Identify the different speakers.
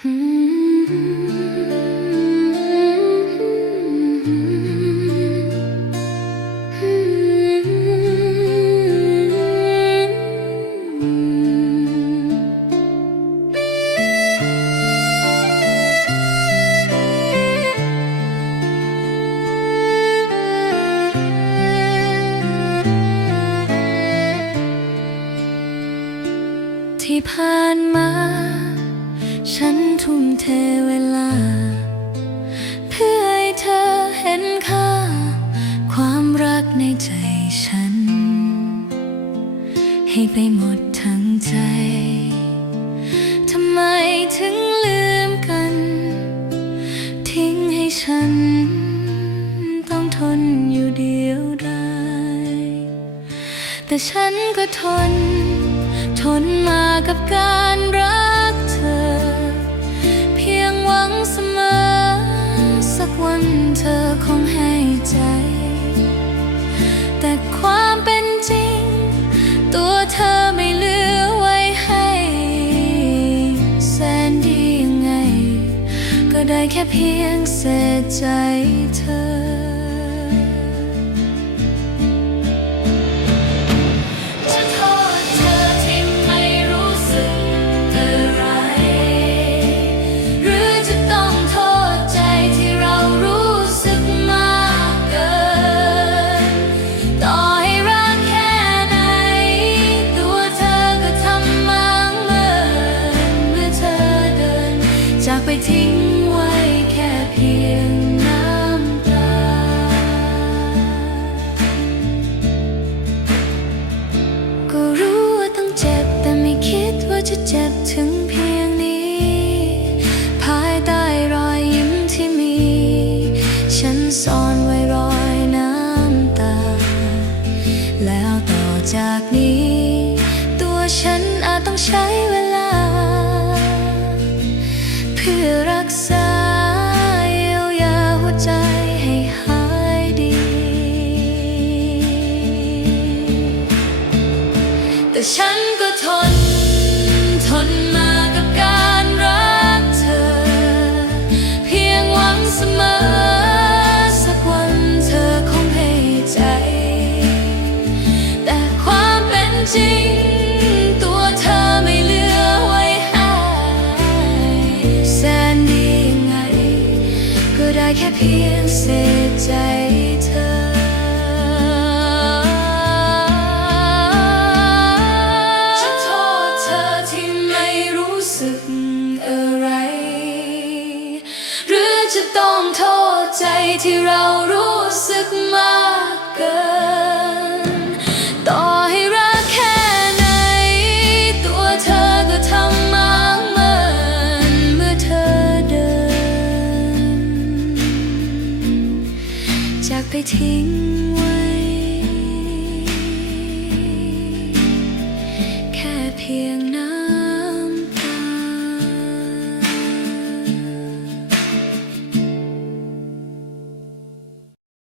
Speaker 1: ที่ผ่านมา ฉันทุ่มเทเวลา เพื่อให้เธอเห็นค่า ความรักในใจฉัน ให้ไปหมดทั้งใจ ทำไมถึงลืมกัน ทิ้งให้ฉัน ต้องทนอยู่เดียวดายแต่ฉันก็ทน ทนมากับการรัก อคงให้ใจ แต่ความเป็นจริง ตัวเธอไม่เหลือไว้ให้ แสนดียังไง ก็ได้แค่เพียงเสียใจเธอ แล้วต่อจากนี้ ตัวฉันอาจต้องใช้เวลา เพื่อรักษาเยียวยาหัวใจให้หายดี แต่ฉัน พียงเศษใจเธอ ฉันโทษเธอที่ไม่รู้สึกอะไร หรือจะต้องโทษใจที่เรารู้สึกมากเกิน จา